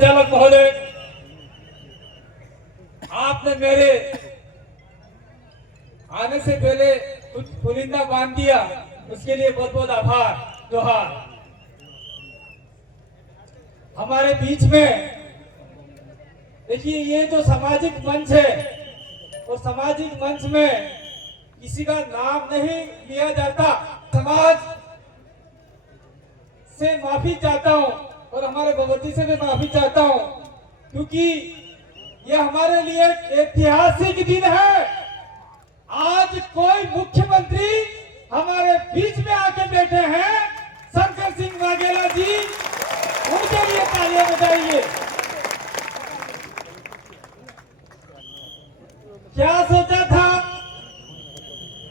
संचालक महोदय, आपने मेरे आने से पहले कुछ पुलिंदा बांध दिया, उसके लिए बहुत बहुत आभार। जोहार। हमारे बीच में देखिए, ये जो सामाजिक मंच है, और सामाजिक मंच में किसी का नाम नहीं लिया जाता। समाज से माफी चाहता हूं और हमारे भगवती से भी माफी चाहता हूं, क्योंकि ये हमारे लिए ऐतिहासिक दिन है। आज कोई मुख्यमंत्री हमारे बीच में आके बैठे हैं, शंकर सिंह वाघेला जी, उनके लिए तालियां बजाइए। क्या सोचा था?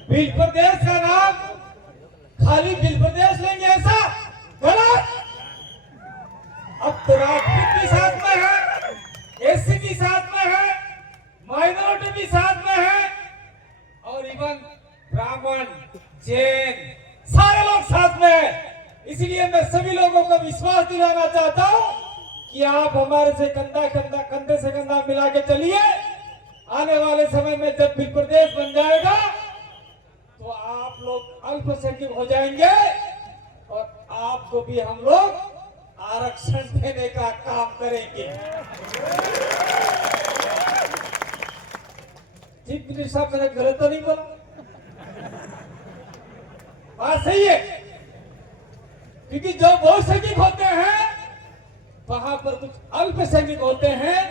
बिल प्रदेश का नाम खाली बिल प्रदेश लेंगे, ऐसा गलत। अब तो राजपूत भी साथ में है, एससी भी साथ में है, माइनॉरिटी भी साथ में है, और इवन ब्राह्मण, जैन, सारे लोग साथ में हैं। इसलिए मैं सभी लोगों को विश्वास दिलाना चाहता हूं कि आप हमारे से कंधे से कंधा मिला के चलिए। आने वाले समय में जब भी प्रदेश बन जाएगा तो आप लोग अल्पसंख्यक हो जाएंगे और आपको भी हम लोग आरक्षण देने का काम करेंगे। चीफ मिनिस्टर साहब, मैंने गलत तो नहीं बोला? बात सही है, क्योंकि जो बहुसंख्यक होते हैं वहां पर कुछ अल्पसंख्यक होते हैं,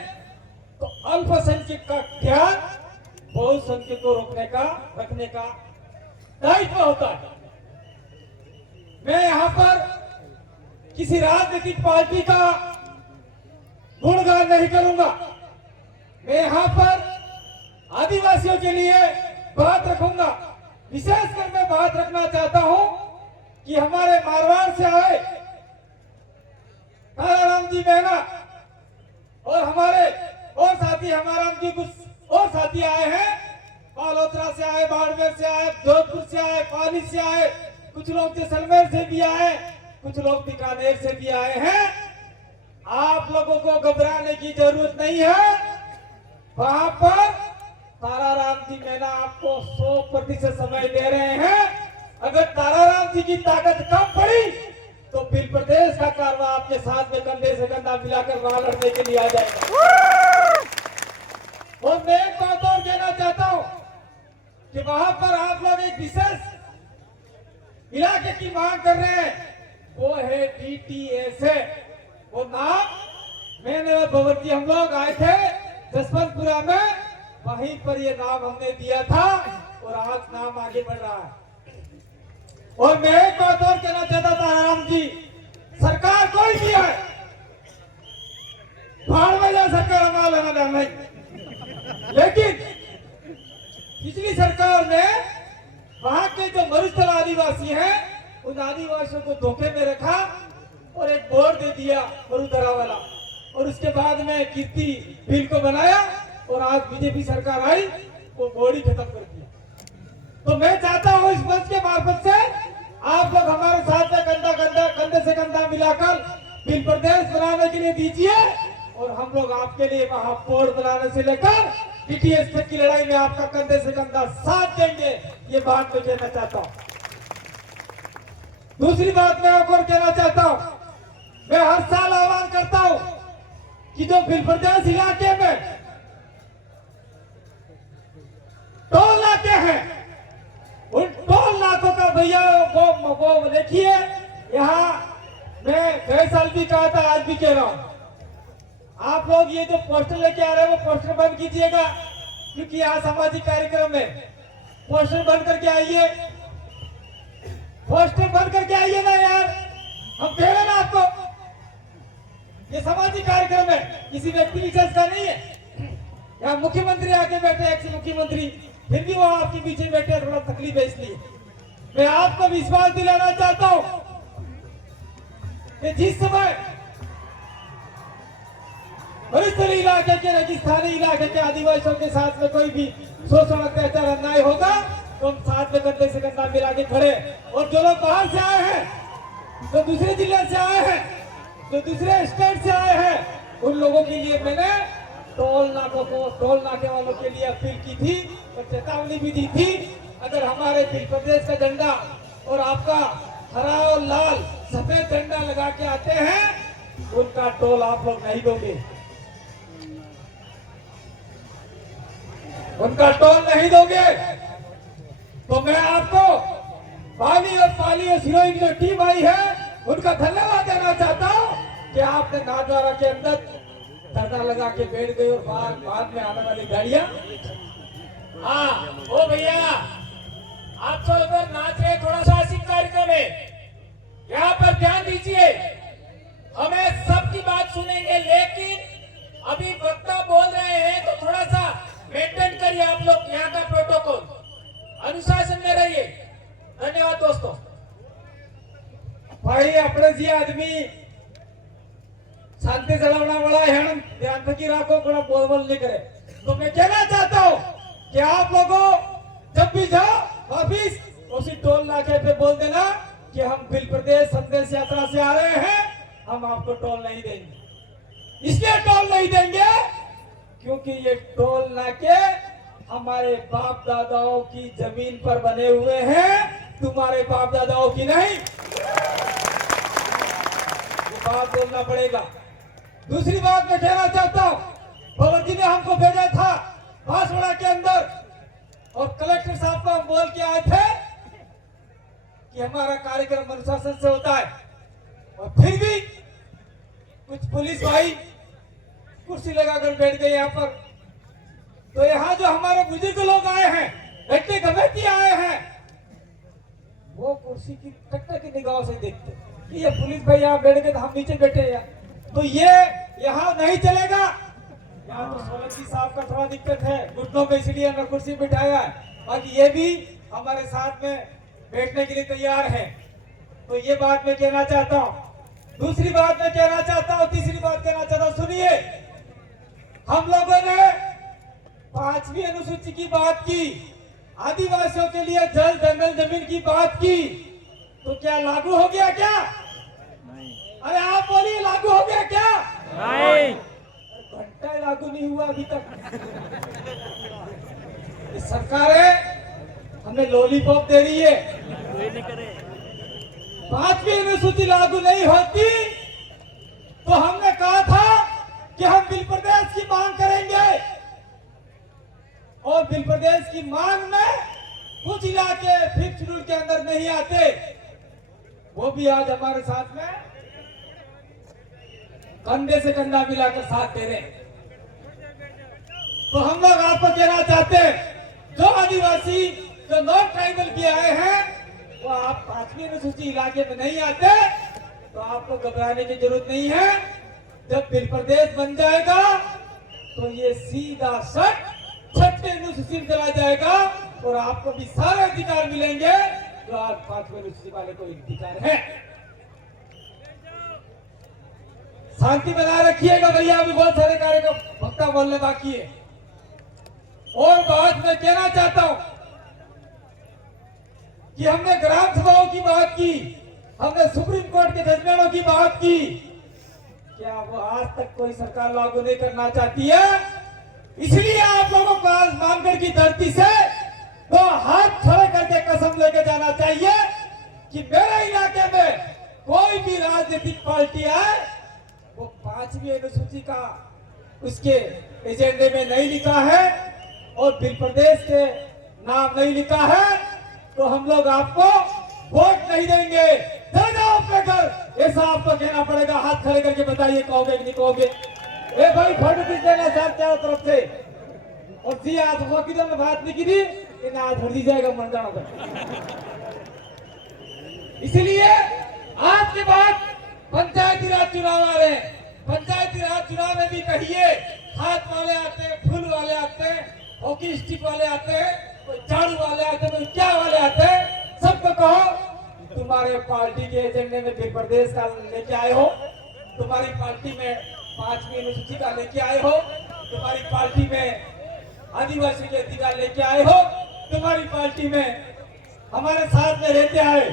तो अल्पसंख्यक का ध्यान बहुसंख्यक को रखने का दायित्व होता है। मैं यहां पर किसी राजनीतिक पार्टी का गुणगान नहीं करूंगा। मैं यहां पर आदिवासियों के लिए बात रखूंगा। विशेषकर मैं बात रखना चाहता हूं कि हमारे मारवाड़ से आए ताराराम जी मेहना और हमारे और साथी, हमारा जी कुछ और साथी आए हैं, बालोतरा से आए, बाड़मेर से आए, जोधपुर से आए, पाली से आए, कुछ लोग जैसलमेर से भी आए, कुछ लोग बीकानेर से भी आए हैं। आप लोगों को घबराने की जरूरत नहीं है। वहां पर ताराराम जी मेहना आपको 100% समय दे रहे हैं। अगर ताराराम जी की ताकत कम पड़ी तो बिल प्रदेश का कारवा आपके साथ में कंधे से कंधा मिलाकर वहां लड़ने के लिए आ जाएगा। और मैं एक बात और कहना चाहता हूं कि वहां पर आप लोग एक विशेष इलाके की मांग कर रहे हैं, वो है DTS है। वो नाम मैंने और भगवती हम लोग आए थे जसवंतपुरा में, वहीं पर ये नाम हमने दिया था और आज नाम आगे बढ़ रहा है। और मैं एक बात और कहना चाहता था, राम जी, सरकार कोई भी है, भाड़ में जा सरकार हमारा लेना नहीं, लेकिन पिछली सरकार ने वहां के जो मरुस्थल आदिवासी हैं, उन आदिवासियों को धोखे में रखा और एक बोर्ड दे दिया मरुधरा वाला, और उसके बाद में कीर्ति बिल को बनाया और आज बीजेपी सरकार आई, वो बोर्ड ही खत्म कर दिया। तो मैं चाहता हूं इस मंच के मार्फत से आप लोग हमारे साथ में कंधे से कंधा मिलाकर बिल प्रदेश बनाने के लिए दीजिए, और हम लोग आपके लिए वहां बोर्ड बनाने से लेकर DTS तक की लड़ाई में आपका कंधे से कंधा साथ देंगे। ये बात मैं कहना चाहता हूं। दूसरी बात मैं और कहना चाहता हूं, मैं हर साल आह्वान करता हूं कि जो बिल प्रदेश इलाके में टोल नाके हैं, उन टोल नाकों का भैया वो देखिए। यहाँ मैं गए साल भी कहा था, आज भी कह रहा हूं, आप लोग ये जो पोस्टर लेके आ रहे हैं वो पोस्टर बंद कीजिएगा, क्योंकि यहाँ सामाजिक कार्यक्रम में पोस्टर बंद करके आइए, पोस्टर बंद करके आइए ना यार, हम कह रहे हैं ना आपको, ये सामाजिक कार्यक्रम है, किसी व्यक्ति विशेष का नहीं है। यहाँ मुख्यमंत्री आके बैठे, एक्स मुख्यमंत्री, फिर भी वो आपके पीछे बैठे, थोड़ा तकलीफ है। इसलिए मैं आपको विश्वास दिलाना चाहता हूं कि जिस समय मरुस्थली इलाके के, रेगिस्तानी इलाके के आदिवासियों के साथ में कोई भी शोषण, अत्याचार, अन्याय होगा तो हम साथ में कंधे से कंधा मिला के खड़े। और जो लोग बाहर से आए हैं, जो दूसरे जिले से आए हैं, जो दूसरे स्टेट से आए हैं, उन लोगों के लिए मैंने टोल नाके वालों के लिए अपील की थी और चेतावनी भी दी थी। अगर हमारे बिल प्रदेश का झंडा और आपका हरा और लाल सफेद झंडा लगा के आते हैं, उनका टोल आप लोग नहीं दोगे, उनका टोल नहीं दोगे। तो मैं आपको पाली और सिरोही की जो टीम आई है उनका धन्यवाद देना चाहता हूं कि आपने नाथद्वारा के अंदर धरना लगा के बैठ गए और बाद में आने वाली गाड़ियां। हाँ ओ भैया, आप तो उधर नाच रहे, थोड़ा साहसिक कार्यक्रम है, यहाँ पर ध्यान दीजिए। हमें सबकी बात सुनेंगे, लेकिन अभी वक्ता बोल रहे हैं तो थोड़ा सा मेंटेन करिए आप लोग यहाँ का प्रोटोकॉल, अनुशासन में रहिए। धन्यवाद दोस्तों। भाई अपने जी आदमी शांति चलावना वाला है, ध्यान थकी राखो, थोड़ा बोल नहीं करे। तो मैं कहना चाहता हूँ कि आप लोगों जब भी जाओ वापिस उसी टोल नाके पे बोल देना कि हम बिल प्रदेश संदेश यात्रा से आ रहे हैं, हम आपको टोल नहीं देंगे। इसलिए टोल नहीं देंगे क्योंकि ये टोल नाके हमारे बाप दादाओं की जमीन पर बने हुए हैं, तुम्हारे बाप दादाओं की नहीं। ये बात बोलना पड़ेगा। दूसरी बात मैं कहना चाहता हूं, भगत जी ने हमको भेजा था बांसवाड़ा के अंदर और कलेक्टर साहब को हम बोल के आए थे कि हमारा कार्यक्रम अनुशासन से होता है, और फिर भी कुछ पुलिस भाई कुर्सी लगाकर बैठ गए यहाँ पर। तो यहाँ जो हमारे बुजुर्ग लोग आए हैं, घंटे कमेटी आए हैं, वो कुर्सी की टक्कर की निगाहों से देखते कि ये पुलिस भाई यहाँ बैठ गए तो हम नीचे बैठे हैं, तो ये यहाँ नहीं चलेगा। यहाँ तो सोलंकी साहब का थोड़ा दिक्कत है घुटनों में, इसलिए हमने कुर्सी बिठाया है, बाकी ये भी हमारे साथ में बैठने के लिए तैयार है। तो ये बात मैं कहना चाहता हूँ। दूसरी बात मैं कहना चाहता हूँ, तीसरी बात कहना चाहता हूँ, सुनिए। हम लोगों ने 5वीं अनुसूची की बात की, आदिवासियों के लिए जल जंगल जमीन की बात की, तो क्या लागू हो गया क्या? नहीं। अरे आप बोलिए, लागू हो गया क्या? नहीं। घंटा लागू नहीं हुआ अभी तक। सरकारें हमें लॉलीपॉप दे रही है। 5वीं अनुसूची लागू नहीं होती तो हमने कहा था कि हम बिल प्रदेश की मांग करेंगे, और बिल प्रदेश की मांग में कुछ इलाके फिफ्थ शेड्यूल के अंदर नहीं आते, वो भी आज हमारे साथ में कंधे से कंधा मिलाकर साथ दे रहे। तो हम लोग आपको कहना चाहते हैं, जो आदिवासी जो नॉन ट्राइबल भी आए हैं, वो आप 5वीं अनुसूची इलाके में नहीं आते तो आपको घबराने की जरूरत नहीं है। जब बिल प्रदेश बन जाएगा तो ये सीधा सट 6वीं अनुसूची में चला जाएगा और आपको भी सारे अधिकार मिलेंगे जो आज 5वीं अनुसूची वाले को अधिकार है। शांति बनाए रखिएगा भैया, अभी बहुत सारे कार्यक्रम वक्ता बोलने बाकी है। और बात मैं कहना चाहता हूं कि हमने ग्राम सभाओं की बात की, हमने सुप्रीम कोर्ट के जजमेंटों की बात की, क्या वो आज तक कोई सरकार लागू नहीं करना चाहती है? इसलिए आप लोगों को आज मानगढ़ की धरती से तो हाथ खड़े करके कसम लेके जाना चाहिए कि मेरे इलाके में कोई भी राजनीतिक पार्टी आए, वो 5वीं अनुसूची का उसके एजेंडे में नहीं लिखा है और बिल प्रदेश के नाम नहीं लिखा है, तो हम लोग आपको वोट नहीं देंगे। चले जाओ अपने घर, ऐसा आपको कहना पड़ेगा। हाथ खड़े करके बताइए, कहोगे कि नहीं कहोगे? ए भाई फोटो खींच देना साहब चारों तरफ से, और जी आज वकीलों में बात नहीं की थी, इन आज भर दी जाएगा मंडाणों पर। इसलिए आज के बाद पंचायती राज चुनाव आ रहे हैं, पंचायती राज चुनाव में भी कहिए, हाथ वाले आते हैं, फूल वाले आते हैं, हॉकी स्टिक वाले आते हैं, कोई झाड़ू वाले आते हैं, कोई क्या वाले आते हैं, सबको कहो तुम्हारे पार्टी के एजेंडे में बिल प्रदेश का लेके आए हो, तुम्हारी पार्टी में 5वीं अनुसूची का लेके आए हो, तुम्हारी पार्टी में आदिवासी के अधिकार लेके आए हो, तुम्हारी पार्टी में हमारे साथ में रहते आए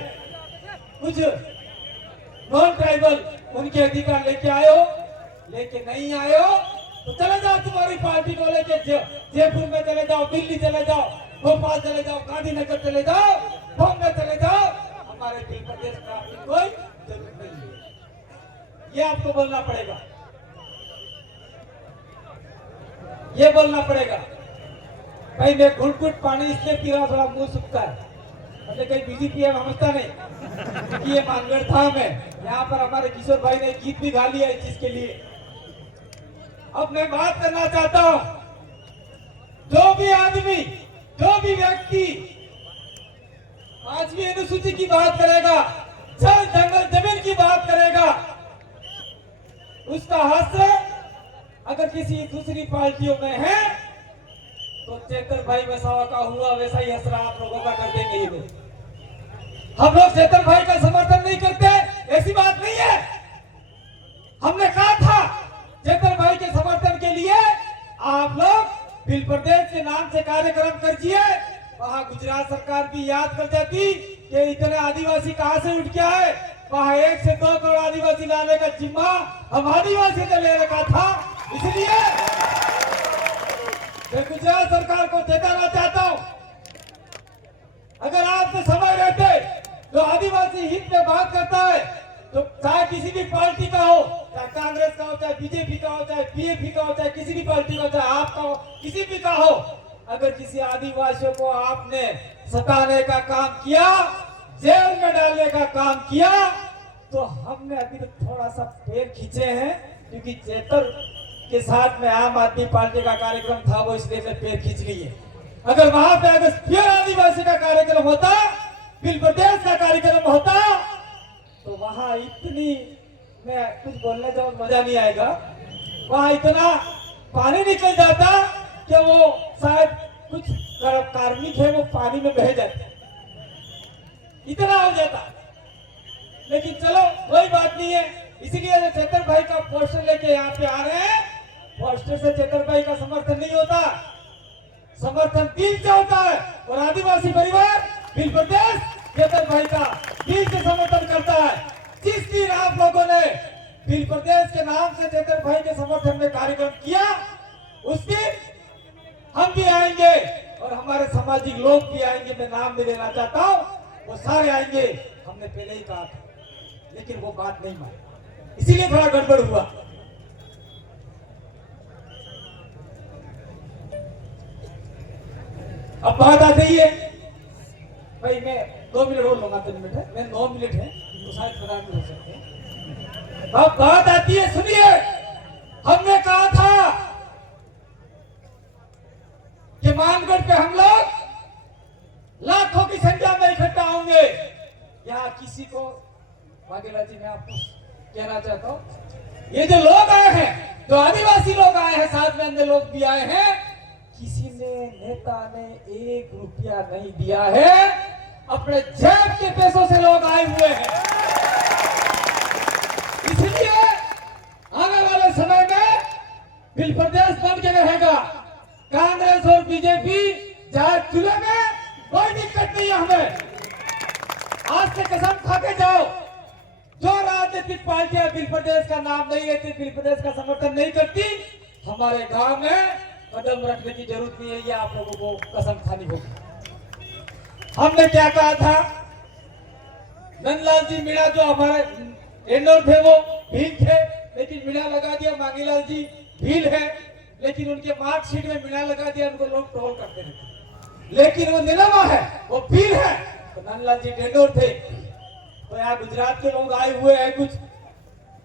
कुछ नॉन ट्राइबल उनके अधिकार लेके आए हो, लेके नहीं आए हो तो चले जाओ, तुम्हारी पार्टी को लेके जयपुर में चले जाओ, दिल्ली चले जाओ, भोपाल चले जाओ, गांधीनगर चले जाओ, बॉम्बे चले जाओ, हमारे दिल प्रदेश में आपकी कोई जरूरत नहीं है। ये आपको बोलना पड़ेगा, ये बोलना पड़ेगा। भाई मैं घुट-घुट पानी इसलिए पी रहा, थोड़ा मुंह सूखता है, मतलब कहीं बीजेपी है समझता नहीं कि ये मानगढ़ धाम है। यहाँ पर हमारे किशोर भाई ने गीत भी गा लिया इस चीज के लिए। अब मैं बात करना चाहता हूं, जो भी आदमी, जो भी व्यक्ति 5वीं अनुसूची की बात करेगा, जल जंगल जमीन की बात करेगा, उसका हश्र अगर किसी दूसरी पार्टियों में है तो चेतन भाई वसावा का हुआ वैसा ही हश्र आप लोगों का कर देंगे ये लोग। हम लोग चेतन भाई का समर्थन नहीं करते, ऐसी बात नहीं है। हमने कहा था चेतन भाई के समर्थन के लिए आप लोग बिल प्रदेश के नाम से कार्यक्रम कीजिए। वहां गुजरात सरकार भी याद कर जाती कि इतने आदिवासी कहां से उठ के आए। वहां 1 से 2 करोड़ आदिवासी लाने का जिम्मा हम आदिवासी ने ले रखा था। इसलिए मैं गुजरात सरकार को चेताना चाहता हूं, अगर आपके समय रहते जो आदिवासी हित में बात करता है, तो चाहे किसी भी पार्टी का हो, चाहे कांग्रेस का हो, चाहे बीजेपी का हो, चाहे पीएपी का हो, चाहे किसी भी पार्टी का हो, चाहे आपका हो, किसी भी का हो, अगर किसी आदिवासियों को आपने सताने का काम किया, जेल में डालने का काम किया, तो हमने अभी तो थोड़ा सा पैर खींचे हैं, क्योंकि चेतर के साथ में आम आदमी पार्टी का कार्यक्रम था, वो इसलिए पैर खींच लिए। अगर वहां पे अगर फिर आदिवासी का कार्यक्रम होता, बिल प्रदेश का कार्यक्रम होता, तो वहां इतनी, मैं कुछ बोलने जाऊं मजा नहीं आएगा, वहां इतना पानी निकल जाता कि वो शायद कुछ कार्मिक है वो पानी में बह जाते, इतना हो जाता। लेकिन चलो कोई बात नहीं है। इसीलिए जो चेतन भाई का पोस्टर लेके यहाँ पे आ रहे हैं, पोस्टर से चेतन भाई का समर्थन नहीं होता, समर्थन दिल से होता है। और आदिवासी परिवार बिल प्रदेश चेतन भाई का दिल से समर्थन करता है। जिस दिन आप लोगों ने बिल प्रदेश के नाम से चेतन भाई के समर्थन में कार्यक्रम किया, उस दिन हम भी आएंगे और हमारे सामाजिक लोग भी आएंगे। मैं नाम नहीं लेना चाहता हूँ, वो सारे आएंगे। हमने पहले ही कहा था, लेकिन वो बात नहीं मानी, इसीलिए थोड़ा गड़बड़ हुआ। अब बात आ गई है, भाई मैं 2 मिनट और लूंगा, 3 मिनट है, मैं 9 मिनट है तो शायद प्रधान हो सकते हैं। अब बात आती है, सुनिए, हमने कहा था कि मानगढ़ पे हम लोग लाखों की संख्या में इकट्ठा होंगे। यहाँ किसी को, वाघेला जी मैं आपको कहना चाहता हूँ, ये जो लोग आए हैं, जो आदिवासी लोग आए हैं, साथ में अन्य लोग भी आए हैं, किसी ने, नेता ने 1 रुपया नहीं दिया है, अपने जेब के पैसों से लोग आए हुए हैं। इसलिए आने वाले समय में बिल प्रदेश बन के रहेगा। कांग्रेस और बीजेपी चाहे चुने में कोई दिक्कत नहीं है हमें। आज से कसम खा के जाओ, जो राजनीतिक पार्टियां बिल प्रदेश का नाम नहीं लेती, बिल प्रदेश का समर्थन नहीं करती, हमारे गांव में कदम रखने की जरूरत नहीं है। ये आप लोगों को कसम खानी होगी। हमने क्या कहा था, नंदलाल जी मीणा जो हमारे टेंडर थे वो भील थे, लेकिन मीणा लगा दिया। मांगीलाल जी भील है, लेकिन उनके मार्कशीट में मीणा लगा दिया, उनको लोग ट्रोल करते थे। लेकिन वो नीलमा है, वो भील है, तो नंदलाल जी टेंडर थे। तो यहाँ गुजरात के लोग आए हुए हैं, कुछ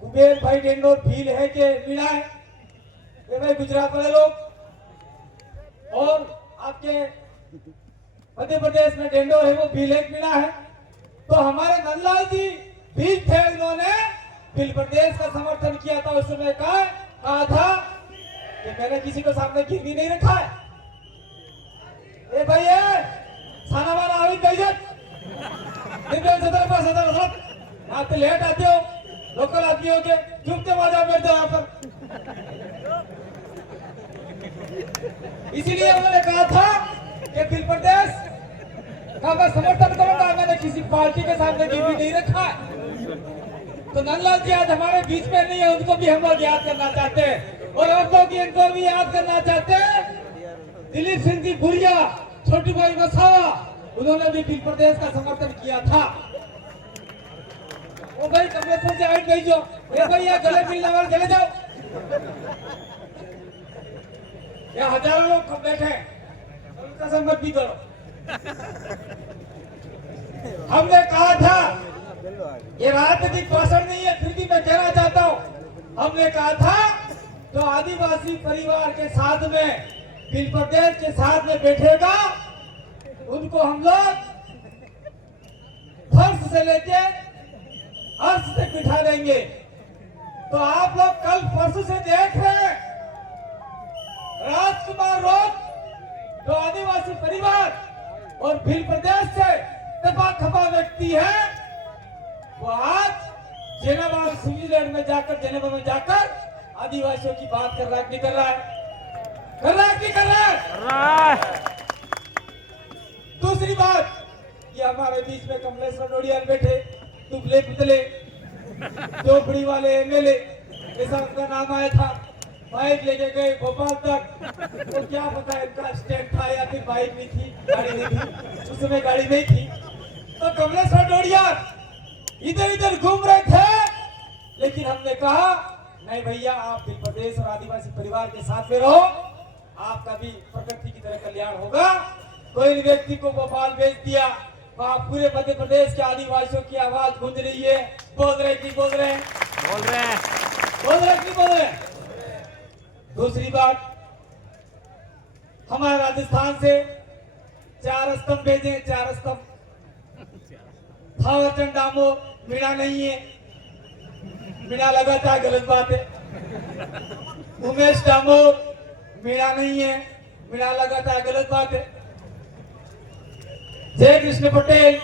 कुबेर भाई टेंडर भील है कि मीणा है, ये भाई गुजरात वाले लोग। और आपके मध्य प्रदेश में टेंडर है, वो भील है मीणा है। तो हमारे नंदलाल जी भील थे, उन्होंने बिल प्रदेश का समर्थन किया था। उस समय कहा था कि मैंने किसी को सामने गिरवी नहीं रखा है। ए भाई खाना वाला आई बेइज्जत आप तो लेट आते हो, लोकल आदमी हो के चुपते वहां बैठ जाओ यहाँ पर। इसीलिए उन्होंने कहा था कि बिल प्रदेश का मैं समर्थन करूंगा, मैंने किसी पार्टी के सामने गिरवी नहीं रखा है। तो नंदलाल जी आज हमारे बीच में नहीं है, उनको भी हम लोग याद करना चाहते हैं और आप लोग इनको भी याद करना चाहते हैं। दिलीप सिंह जी भुरिया, छोटू भाई वसावा, उन्होंने भी बिल प्रदेश का समर्थन किया था। ओ भाई कमलेश्वर से आइट भेजो, ये भैया गले मिलने वाले चले जाओ। ये हजारों लोग कब बैठे हैं, उनका संपर्क भी करो। हमने कहा था ये राजनीतिक भाषण नहीं है, फिर भी मैं कहना चाहता हूं। हमने कहा था जो आदिवासी परिवार के साथ में बिल प्रदेश के साथ में बैठेगा उनको हम लोग फर्श से लेके अर्श से बिठा देंगे। तो आप लोग कल परसों से देख रहे हैं राजकुमार रोड जो आदिवासी परिवार और भील प्रदेश से दबा खपा व्यक्ति है, वो आज जेनेवा स्विट्जरलैंड में जाकर जेनेवा में जाकर आदिवासियों की बात कर रहा है, नहीं कर रहा है? कर रहा है कि कर रहा है? दूसरी बात, ये हमारे बीच में कमलेश्वर डोडियाल बैठे, दुबले पुतले झोपड़ी वाले एमएलए, जैसा उनका नाम आया था, बाइक लेके गए भोपाल तक। तो क्या पता है इनका स्टैंड था या फिर बाइक नहीं थी, गाड़ी नहीं थी, उस समय गाड़ी नहीं थी। तो कमलेश्वर डोडियाल इधर इधर घूम रहे थे, लेकिन हमने कहा नहीं भैया, आप बिल प्रदेश और आदिवासी परिवार के साथ में रहो, आपका भी प्रकृति की तरह कल्याण होगा। कोई व्यक्ति को भोपाल भेज दिया, वहाँ पूरे मध्य प्रदेश के आदिवासियों की आवाज गूंज रही है। बोल रहे कि बोल रहे हैं, बोल रहे हैं, बोल रहे कि बोल रहे हैं। दूसरी बात, हमारे राजस्थान से 4 स्तंभ भेजे, 4 स्तंभ। थावरचंद डामोर मीणा नहीं है, मीणा लगाता है, गलत बात है। उमेश डामोर मीणा नहीं है, मीणा लगाता है, गलत बात है। जय कृष्ण पटेल,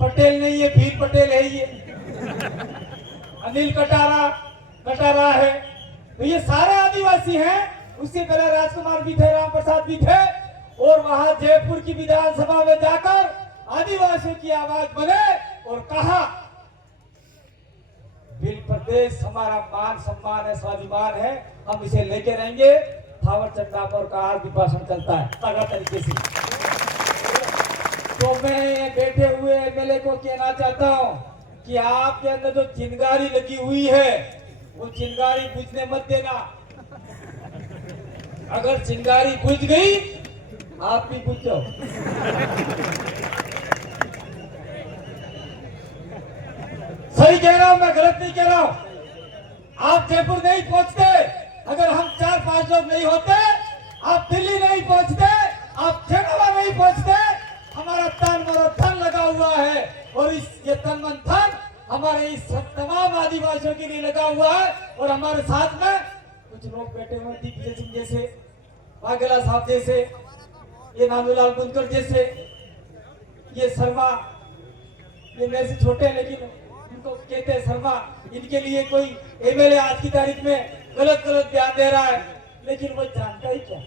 पटेल नहीं है, भील पटेल है ये। अनिल कटारा, कटारा है। तो ये सारे आदिवासी हैं। उससे पहले राजकुमार भी थे, राम प्रसाद भी थे, और वहां जयपुर की विधानसभा में जाकर आदिवासियों की आवाज बने और कहा बिल प्रदेश हमारा मान सम्मान है, स्वाभिमान है, हम इसे लेके रहेंगे। थावरचंद डामोर का आज भी भाषण चलता है तगड़ा तरीके से। तो मैं बैठे हुए एमएलए को कहना चाहता हूं कि आपके अंदर जो चिंगारी लगी हुई है वो चिंगारी बुझने मत देना। अगर चिंगारी बुझ गई आप भी बुझ जाओ। सही कह रहा हूं, मैं गलत नहीं कह रहा हूं। आप जयपुर नहीं पहुंचते, अगर हम 4-5 लोग नहीं होते, आप दिल्ली नहीं पहुंचते, आप जेनेवा नहीं पहुंचते। हमारा तन और धन लगा हुआ है, और ये तन मन धन हमारे इस तमाम आदिवासियों के लिए लगा हुआ है। और हमारे साथ में कुछ लोग बैठे हुए, दिग्विजय सिंह जैसे, वाघेला साहब जैसे, ये नानूलाल बुनकर जैसे, ये शर्मा, ये मेरे से छोटे हैं लेकिन इनको कहते हैं शर्मा। इनके लिए कोई एमएलए आज की तारीख में गलत गलत बयान दे रहा है, लेकिन वो जानता ही क्या,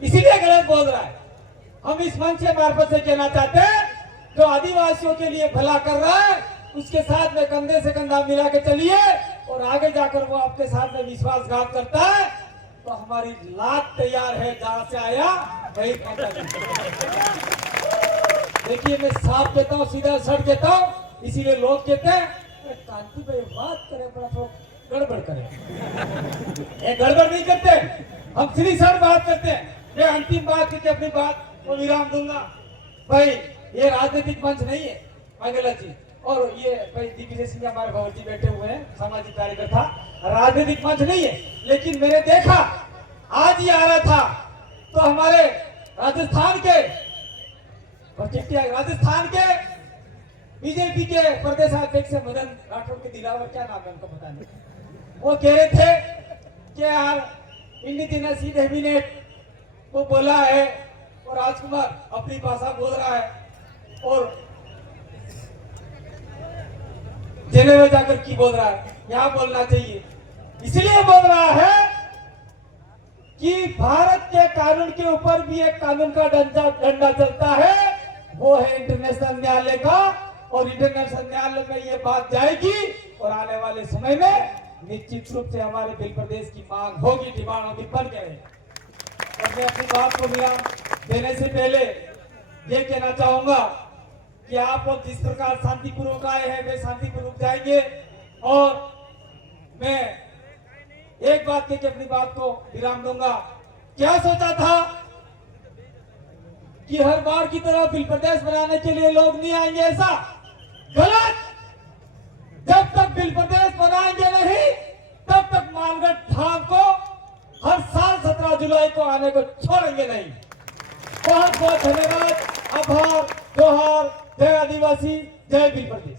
इसीलिए गलत बोल रहा है। हम इस मंच के मार्फत से कहना चाहते हैं, जो आदिवासियों के लिए भला कर रहा है उसके साथ में कंधे से कंधा मिला के चलिए, और आगे जाकर वो आपके साथ में विश्वासघात करता है तो हमारी लात तैयार है, जहां से आया वही पहुंचा। देखिए मैं साफ कहता हूँ, सीधा सड़ कहता हूँ, इसीलिए लोग कहते हैं कांति भाई बात करे बड़ा तो गड़बड़ करे। ये गड़बड़ नहीं करते, हम सीधी सड़ बात करते हैं। मैं अंतिम बात करके अपनी बात को विराम दूंगा। भाई ये राजनीतिक मंच नहीं है वाघेला जी, और ये भाई दिग्विजय सिंह हमारे भवन जी बैठे हुए हैं, सामाजिक कार्यकर्ता, राजनीतिक मंच नहीं है। लेकिन मैंने देखा आज ही आ रहा था तो हमारे राजस्थान के बीजेपी के प्रदेशाध्यक्ष मदन राठौर के दिलावर, क्या नाम है उनको पता नहीं, वो कह रहे थे कि यार इंडिजिनस कैबिनेट वो बोला है और राजकुमार अपनी भाषा बोल रहा है, और जेनेवा जाकर की बोल रहा है, यहाँ बोलना चाहिए। इसलिए बोल रहा है कि भारत के कानून के ऊपर भी एक कानून का डंडा चलता है, वो है इंटरनेशनल न्यायालय का और इंटरनेशनल न्यायालय में ये बात जाएगी और आने वाले समय में निश्चित रूप से हमारे बिल प्रदेश की मांग होगी, डिमांड होगी, बन के रहेगी। और मैं अपनी बात को विराम देने से पहले ये कहना चाहूंगा कि आप लोग जिस प्रकार शांतिपूर्वक आए हैं वे शांतिपूर्वक जाएंगे। और मैं एक बात कह के अपनी बात को विराम दूंगा। क्या सोचा था कि हर बार की तरह बिल प्रदेश बनाने के लिए लोग नहीं आएंगे, ऐसा गलत। जब तक बिल प्रदेश बनाएंगे नहीं तब तक मानगढ़ धाम को हर साल 17 जुलाई को आने को छोड़ेंगे नहीं। बहुत बहुत धन्यवाद, आभार, जोहार, जय आदिवासी, जय बिल प्रदेश।